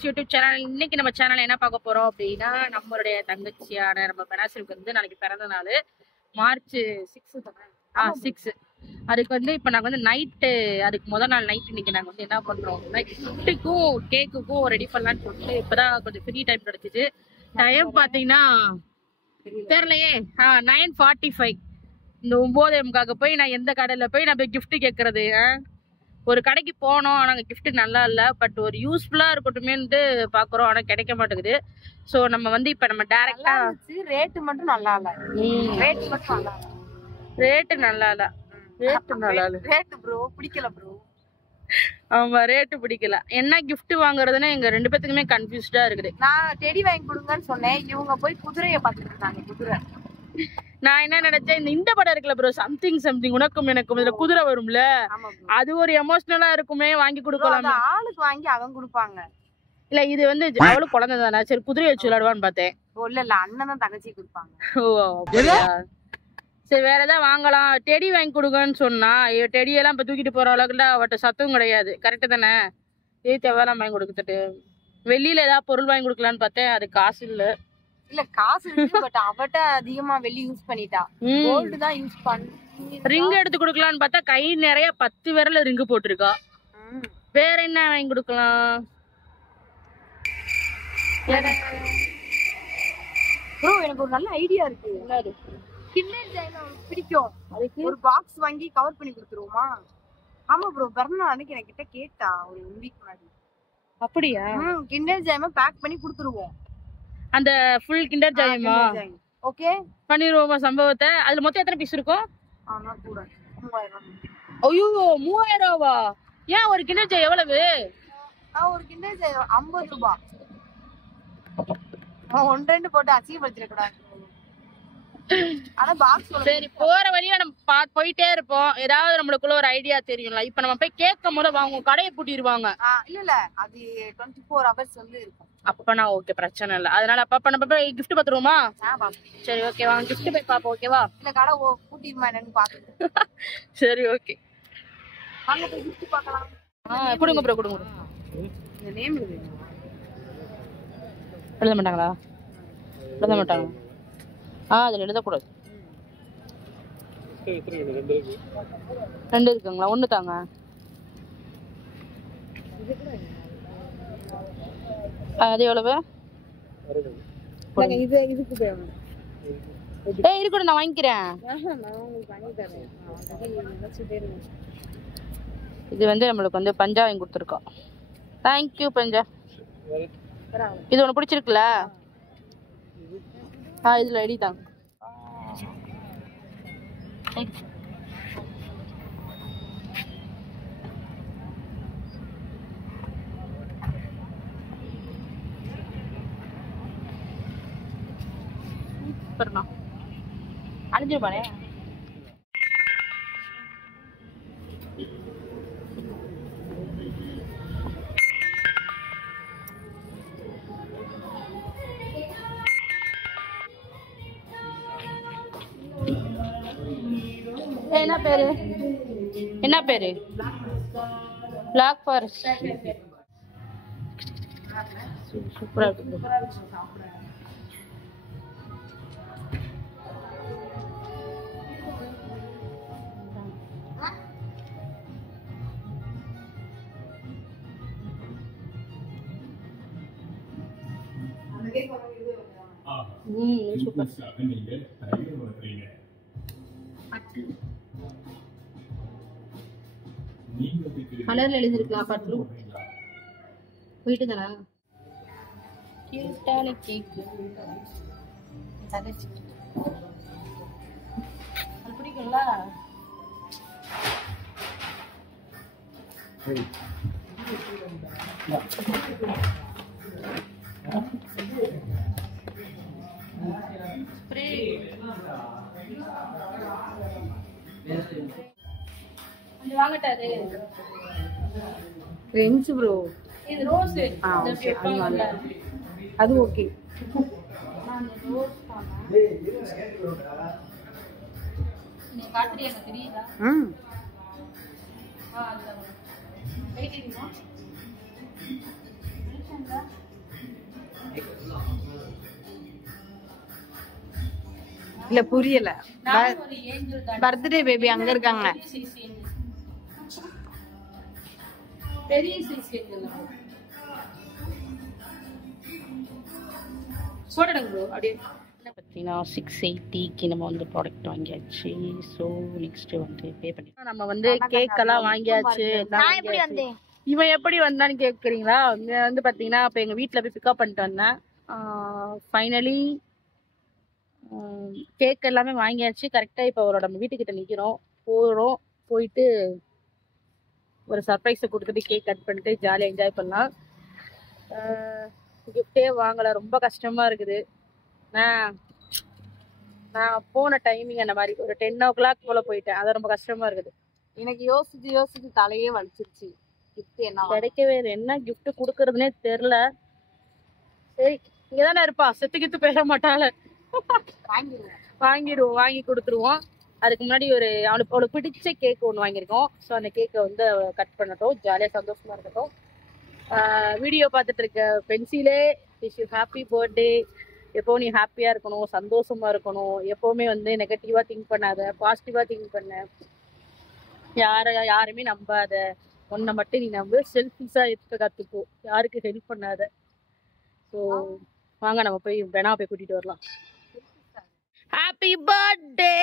This YouTube channel. இன்னைக்கு நம்ம channel என்ன பார்க்க போறோம் அப்படின்னா, நம்மளுடைய தங்கச்சியான நம்ம பெனாசிலுக்கு வந்து நாளைக்கு பிறந்த நாள், மார்ச் 6. அதுக்கு வந்து இப்போ நாங்கள் வந்து நைட்டு, அதுக்கு முதல் நாள் நைட் இன்னைக்கு நாங்கள் வந்து என்ன பண்ணுறோம், கிஃப்ட்டுக்கும் கேக்குக்கும் ரெடி பண்ணலான்னு சொல்லிட்டு இப்போதான் கொஞ்சம் ஃப்ரீ டைம் கிடைச்சிச்சு. டைம் பார்த்தீங்கன்னா தெரியலையே, 9:45. இந்த 9:45 போய் நான் எந்த கடையில் போய் நான் போய் கிஃப்ட் கேட்கறது? ஒரு கடைக்கு போனோம், நாங்கள் கிஃப்ட் நல்லா இல்லை, பட் ஒரு யூஸ்ஃபுல்லாக இருக்கட்டுமேன்ட்டு பார்க்குறோம், ஆனால் கிடைக்க மாட்டேங்குது. ஸோ நம்ம வந்து இப்போ நம்ம டேரெக்டா ரேட்டு மட்டும் நல்லா இல்லை, ரேட்டு மட்டும் நல்லா இல்லை, ரேட்டு நல்லா இல்லை, ரேட்டு நல்லா இல்லை, ரேட்டு ப்ரோ பிடிக்கல ப்ரோ. ஆமா, ரேட்டு பிடிக்கல. என்ன கிஃப்ட் வாங்குறதுன்னு எங்க 2 பேத்துக்குமே கன்ஃபியூஸ்டா இருக்குது. நான் டெடி வாங்கி கொடுங்கன்னு சொன்னேன், இவங்க போய் குதிரையை பார்த்துட்டு இருந்தாங்க. குதிரை நான் என்ன நினைச்சேன், இந்த படம் இருக்குல்ல ப்ரோ, சம்திங் உனக்கும் எனக்கும், இதுல குதிரை வரும்ல, அது ஒரு எமோஷனலா இருக்குமே, வாங்கி கொடுக்கலாம். ஆளுக்கு வாங்கி அவங்க கொடுப்பாங்க. இல்ல இது வந்து அவளும் குழந்தை தானே, சரி குதிரையை வச்சு விளையாடுவான்னு பார்த்தேன். இல்ல அண்ணன் தான் தங்கச்சி கொடுப்பாங்க. சரி வேற ஏதாவது வாங்கலாம், டெடி வாங்கி கொடுங்கன்னு சொன்னா, டெடியெல்லாம் இப்ப தூக்கிட்டு போற அளவுக்குல அவட்ட சத்தம் கிடையாது. கரெக்டு தானே? தேவையெல்லாம் வாங்கி கொடுத்துட்டு வெளியில ஏதாவது பொருள் வாங்கி கொடுக்கலான்னு பார்த்தேன், அது காசு இல்ல காசு இருக்கு, பட் அவட்ட அதிகமா வெள்ளி யூஸ் பண்ணிட்டா, கோல்டு தான் யூஸ் பண்ணி. ரிங் எடுத்து கொடுக்கலான்னு பார்த்தா கை நிறைய 10 விரல ரிங்கு போட்டிருக்கா. வேற என்ன வாங்கி கொடுக்கலாம்? ப்ரோ எனக்கு ஒரு நல்ல ஐடியா இருக்கு. கிண்டர் ஜாய் அவனுக்கு பிடிக்கும், அதுக்கு ஒரு பாக்ஸ் வாங்கி கவர் பண்ணி கொடுத்துருவோமா? ஆமா ப்ரோ, பிறந்தநாள் அன்னைக்கு என்கிட்ட கேட்டா ஒரு 1 வீக் முன்னாடி. அப்படியா? கிண்டர் ஜாய் பேக் பண்ணி கொடுத்துருவோம். அந்த ஃபுல் கிண்டர் ஜாயமா? ஓகே பண்ணிடுவோமா சம்பவத்தை? அதுல மொத்தம் எத்தனை பீஸ் இருக்கும்? ஆனா கூட 3000. ஐயோ 3000 ரூபாவா? ஏன் ஒரு கிண்டர் ஜாய் எவ்வளவு? ஒரு கிண்டர் ஜாய் 50 ரூபாய். 1-2 போட்டு அசிங்கப்படுத்திட கூடாது. ஆனா பாக்ஸ் சரி, போற வழியா நம்ம போயிட்டே இருப்போம், ஏதாவது நம்மளுக்குள்ள ஒரு ஐடியா தெரியும்ல. இப்ப நம்ம போய் கேட்கும் போது அவங்க கடையை பூட்டிடுவாங்க. இல்ல அது 24 hours வந்து இருக்கும். அப்பனா ஓகே, பிரச்சனை இல்ல. அதனால அப்ப நம்ம போய் கிஃப்ட் பாத்துருவோமா? சரி ஓகே, வாங்க கிஃப்ட் போய் பாப்போம். ஓகேவா? இல்ல கடை பூட்டிடுமா என்னன்னு பாத்துட்டு. சரி ஓகே, வாங்க போய் கிஃப்ட் பார்க்கலாம். கொடுங்க ப்ரோ, கொடுங்க. இந்த நேம் எழுத மாட்டாங்களா? எழுத மாட்டாங்க. அதுல எழுதக்கூடாது. 2 இருக்குங்களா? 1 தாங்க. அது எவ்வளவு? இருக்கட்டும், நான் வாங்கிக்கிறேன். இது வந்து நம்மளுக்கு வந்து பஞ்சா வாங்கி கொடுத்துருக்கோம். தேங்க்யூ பஞ்சா. இது ஒண்ணு பிடிச்சிருக்குல்ல? இதுல ஐடி தாங்க. அழிஞ்சிருப்பானே. என்ன பேரு? என்ன பேரு? Black forest. சூப்பரா இருக்கு. கலர்ல எழுதிருக்கலாம். பட்லு போயிட்டு தானா? கியூட்டான கேக் தங்கச்சி அது பிடிக்கும்ல? வாங்கட்டாரு ரெஞ்சு ப்ரோ. இது ரோஸ். அது ஓகே. நீ காட்டுறியா? தெரியுதா? இல்ல புரியல. பர்த்டே பேபி அங்க இருக்காங்க. பெரிய சைஸ் ஏஞ்சல் போடுங்க ப்ரோ. அப்படியே பார்த்தீங்கன்னா 680க்கு நம்ம வந்து ப்ராடக்ட் வாங்கியாச்சு. ஸோ நெக்ஸ்ட் வந்து பே பண்ணி நம்ம வந்து கேக் எல்லாம் வாங்கியாச்சு. இவன் எப்படி வந்தான்னு கேட்குறீங்களா? இவன் வந்து பார்த்தீங்கன்னா இப்போ எங்கள் வீட்டில் போய் பிக்கப் பண்ணிட்டு வந்தேன். ஃபைனலி கேக் எல்லாமே வாங்கியாச்சு. கரெக்டாக இப்போ அவரோட நம்ம வீட்டுக்கிட்ட நிற்கிறோம். போயிட்டு ஒரு சர்ப்ரைஸை கொடுத்துட்டு கேக் கட் பண்ணிட்டு ஜாலியாக என்ஜாய் பண்ணலாம். கிஃப்டே வாங்கலை, ரொம்ப கஷ்டமாக இருக்குது. நான் போன டைமிங் அந்த மாதிரி ஒரு 10 o'clock போல் போயிட்டேன். அது ரொம்ப கஷ்டமாக இருக்குது. எனக்கு யோசிச்சு தலையே வலிச்சிருச்சு. கிஃப்ட் என்ன கிடைக்கவே இல்லை. என்ன கிஃப்ட் கொடுக்கறதுனே தெரில. சரி இங்கே தானே இருப்பா, செத்துக்கித்து போயிட மாட்டாள். வாங்கி கொடுத்துருவோம். அதுக்கு முன்னாடி அவளுக்கு பிடிச்ச கேக் ஒன்று வாங்கியிருக்கோம். ஸோ அந்த கேக்கை வந்து கட் பண்ணட்டும், ஜாலியாக சந்தோஷமா இருக்கட்டும். வீடியோ பார்த்துட்டு இருக்க பென்சிலே விஷ் யூ ஹாப்பி பர்த்டே. எப்போ நீ ஹாப்பியாக இருக்கணும், சந்தோஷமா இருக்கணும். எப்போவுமே வந்து நெகட்டிவாக திங்க் பண்ணாத, பாசிட்டிவாக திங்க் பண்ண. யாருமே நம்பாத, உன்னை மட்டும் நீ நம்பு. செல்ஃபிஷாக இருக்க கற்றுக்கோ, யாருக்கு ஹெல்ப் பண்ணாத. ஸோ வாங்க நம்ம போய் பெனா போய் கூட்டிகிட்டு வரலாம். ஹாப்பி பர்த்டே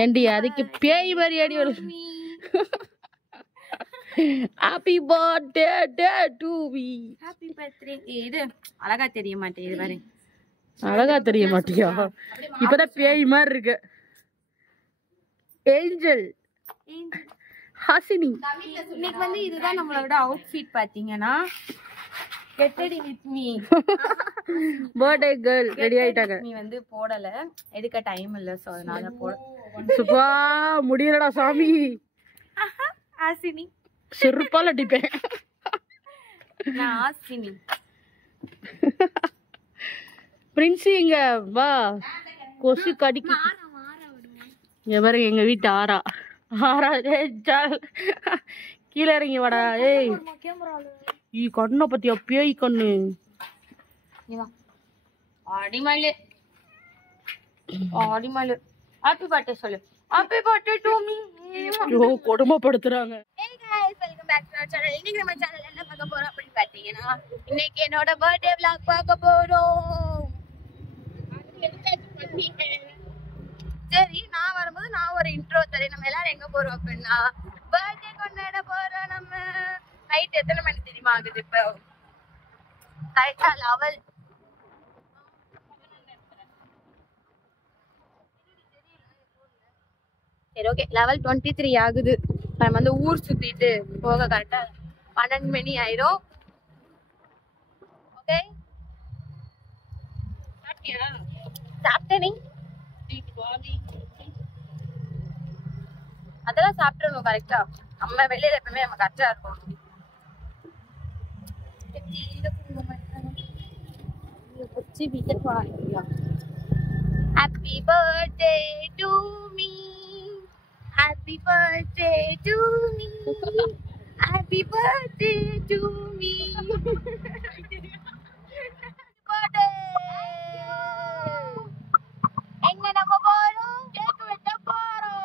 ஏண்டி, அதுக்கு பேய் மாதிரி அடி வருது. Happy birthday to me. Happy birthday. இது அழகா தெரிய மாட்டேங்குது பாரு. அழகா தெரிய மாட்டியா? இப்பதான் பேய் மாதிரி இருக்கு. ஏஞ்சல் ஹாசினி. இன்னைக்கு வந்து இதுதான் நம்மளோட அவுட்ஃபிட் பாத்தீங்கன்னா. Get ready with me. Birthday girl ready ஆயிட்டாங்க. நீ வந்து போடல, எடுக்க டைம் இல்ல, சோ அதனால போட. சுபா முடியலடா சாமி. ஆசினி செருப்பால் அடிப்பேன். நான் ஆசினி. பிரின்சி இங்க வா, கொசு கடிக்கு. பாருங்க எங்க வீட்டு ஆறா கீழே இறங்கி வாடா. ஏய் கண்ணை பத்தியா பேய் கண்ணு. ஆடிமலு ஹாப்பி பர்த்டே சொல்லு. Happy birthday to me. ஐயோ கொடுமைப்படுத்துறாங்க. Hey guys, welcome back to our channel. இன்னைக்கு நம்ம சேனல்ல என்ன பார்க்க போறோம் அப்படின்னு பாத்தீங்கன்னா, இன்னைக்கு என்னோட பர்த்டே vlog பார்க்க போறோம். சரி, நான் வரும்போது நான் ஒரு இன்ட்ரோ தரேன். நம்ம எல்லாரும் எங்க போறோம் அப்படின்னா பர்த்டே கொண்டாட போறோம். நம்ம நைட் எத்தனை மணி தெரியுமா ஆகுது? இப்போ கரெக்டா 11. சரி ஓகே, 11:23 ஆகுது. நம்ம வந்து ஊர் சுத்திட்டு போக கரெக்டா 12 மணி ஆயிரும். ஓகே, சாப்பிட்டேன். அதெல்லாம் சாப்பிட்டுருணும் கரெக்டா. நம்ம வெளியில எப்பவுமே நம்ம கரெக்டா இருக்கும். Happy birthday to me. Happy birthday to me. Happy birthday to me. birthday. எங்க நம்ம போறோம்? கேக் வெட்ட போறோம்.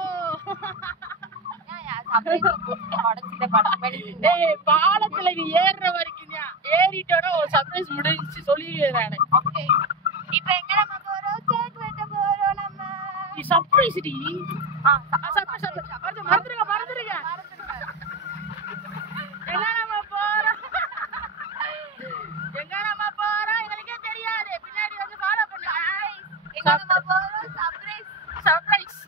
பாலத்துல நீ ஏறுற வரைக்கும் ஏறிட்டோட ஒரு சர்ப்ரைஸ் முடிஞ்சு சொல்லிடுறேன். ஓகே, இப்போ எங்க நம்ம போறோம்? கேக் வெட்ட போறோம். நம்ம சர்ப்ரைஸ் டி. மறந்துருங்க. எங்க நம்ம போறோம் எங்களுக்கே தெரியாது. பின்னாடி வந்து ஃபாலோ பண்ணுங்க. எங்க நம்ம போறோம்? சர்ப்ரைஸ்.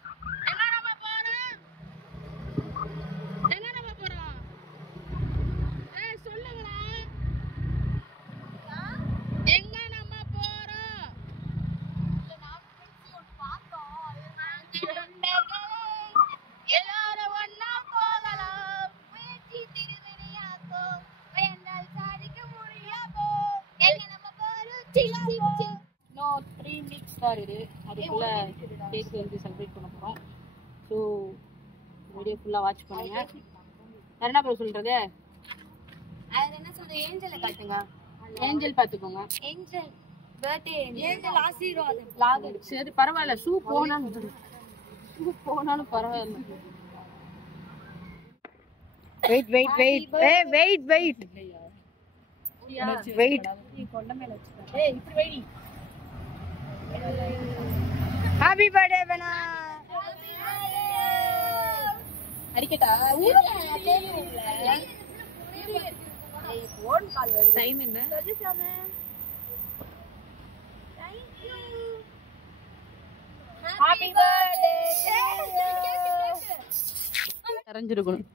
இன்னும் 3 weeks தான் இருக்குது. அதுக்குள்ள கேக் வந்து செலிப்ரேட் பண்ண போகிறோம். ஸோ வீடியோ ஃபுல்லாக வாட்ச் பண்ணுங்க. வேறு என்ன சொல்கிறது? அது என்ன சொல்ற ஏஞ்சல காட்டுங்க. ஏஞ்சல் பாத்துக்கோங்க. ஏஞ்சல் பர்த்டே ஏஞ்சல் ஆசீர்வாதம். சரி பரவாயில்ல. ஷூ போனாலும் பரவாயில்ல. வெயிட் வெயிட் வெயிட் ஏய் வெயிட் வெயிட் வெயிட் நீ கொண்ட மேல வச்சுக்க. ஏய் இப்படி வெயிட். ஹாப்பி பர்த்டே வேணா அடிக்கட்டா? ஏய் போன் கால் வருது. டைம் என்ன? சொல்லு சாமி. Thank you. Happy birthday. கரஞ்சிருக்கணும்.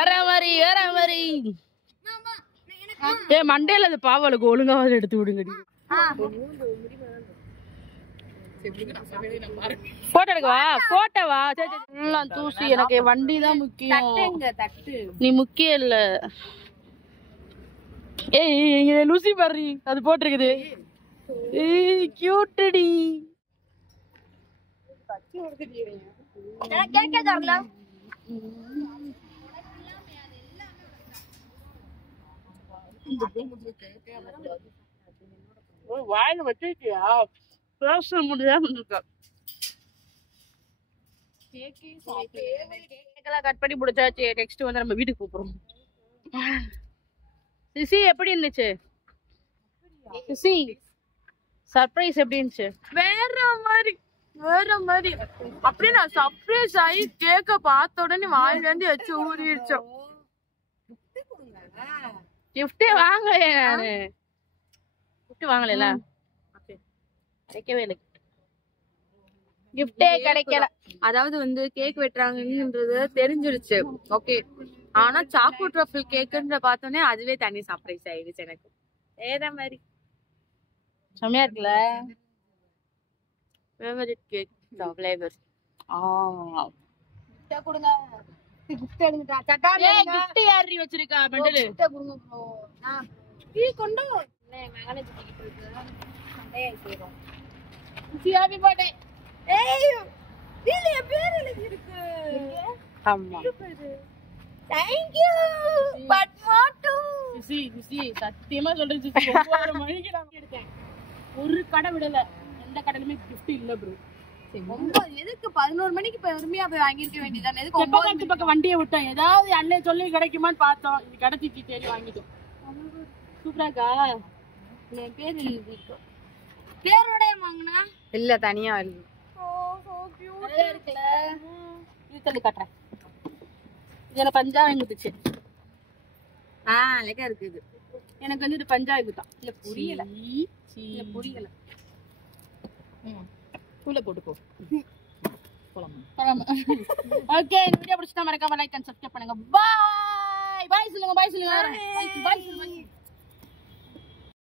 அரமரி ஏ மண்டேல அது பாவலுக்கு ஒழுங்காவது எடுத்து விடுங்கடி. போட்டோ எடுக்கவா? போட்டோவா? எல்லாம் தூசி. எனக்கு வண்டி தான் முக்கியம். தட்டு நீ முக்கியம் இல்ல. ஏய் லூசி பாரு அது போட்டிருக்குது. ஏய் கியூட்டடி. கேட்காதாங்களா? வாயில வச்சிருக்கியா? பேச முடியாம இருக்கா. கேக்கெல்லாம் கட் பண்ணி முடிச்சாச்சு. நெக்ஸ்ட் வந்து நம்ம வீட்டுக்கு போறோம். சிசி எப்படி இருந்துச்சு? சிசி சர்ப்ரைஸ் எப்படி இருந்துச்சு? வேற மாதிரி அப்படியே நான் சர்ப்ரைஸ் ஆகி கேக்க பார்த்த உடனே வாயில இருந்து வச்சு ஊறிடுச்சோம். கிஃப்டே வாங்க. நானு கிஃப்ட் வாங்கல. கிடைக்கவே இல்லை. கிஃப்டே கிடைக்கல. அதாவது வந்து கேக் வெட்டுறாங்கன்றது தெரிஞ்சிருச்சு. ஓகே. ஆனா சாக்லேட் ரஃபிள் கேக்குன்ற பார்த்தோன்னே அதுவே தனி சர்ப்ரைஸ் ஆயிடுச்சு எனக்கு. வேற மாதிரி செம்மையா இருக்குல்ல? Favourite cake flavour. கொடுங்க. கிஃப்ட் எடுங்கடா. சட்டா கிஃப்ட் யாரி வச்சிருக்கா பண்டல்? கிஃப்ட் கொடுங்க ப்ரோ. நான் டீ கொண்டு நான் மேனேஜ் பண்ணிட்டு இருக்கேன். சண்டையா செய்றோம். Happy birthday. ஏய் இதுல என் பேர் எழுதி இருக்கு. ஆமா. Thank you. But what? CC சத்தியமா சொல்றேன் சிசி. 9 மணிக்கு நான் எடுத்தேன். ஒரு கடை விடல. எந்த கடையிலுமே gift இல்ல ப்ரோ. 9 எதுக்கு 11 மணிக்கு போய் உரிமையா போய் வாங்கி இருக்க வேண்டியதானே? எதுக்கு 9 பக்கம் வண்டியை விட்டோம். ஏதாவது அண்ணே சொல்லி கிடைக்குமான்னு பார்த்தோம். இது கிடைச்சிச்சு. தேடி வாங்கிட்டோம். சூப்பராக்கா. என் பேர் எழுதி இருக்கு. பேரோட வாங்குனா? இல்ல தனியா இல்ல. So cute. நல்லா இருக்குல? இது தள்ளி காட்டுறேன். இதுல பஞ்சாயம் குத்துச்சு. அழகா இருக்குது. எனக்கு வந்து இது பஞ்சாயம் குத்தான். இல்ல புரியல. இல்ல புரியல. உள்ள போட்டு போ. ஓகே, இந்த வீடியோ பிடிச்சா மறக்காம லைக் அண்ட் சப்ஸ்கிரைப் பண்ணுங்க. பாய் சொல்லுங்க. பாய் சொல்லுங்க.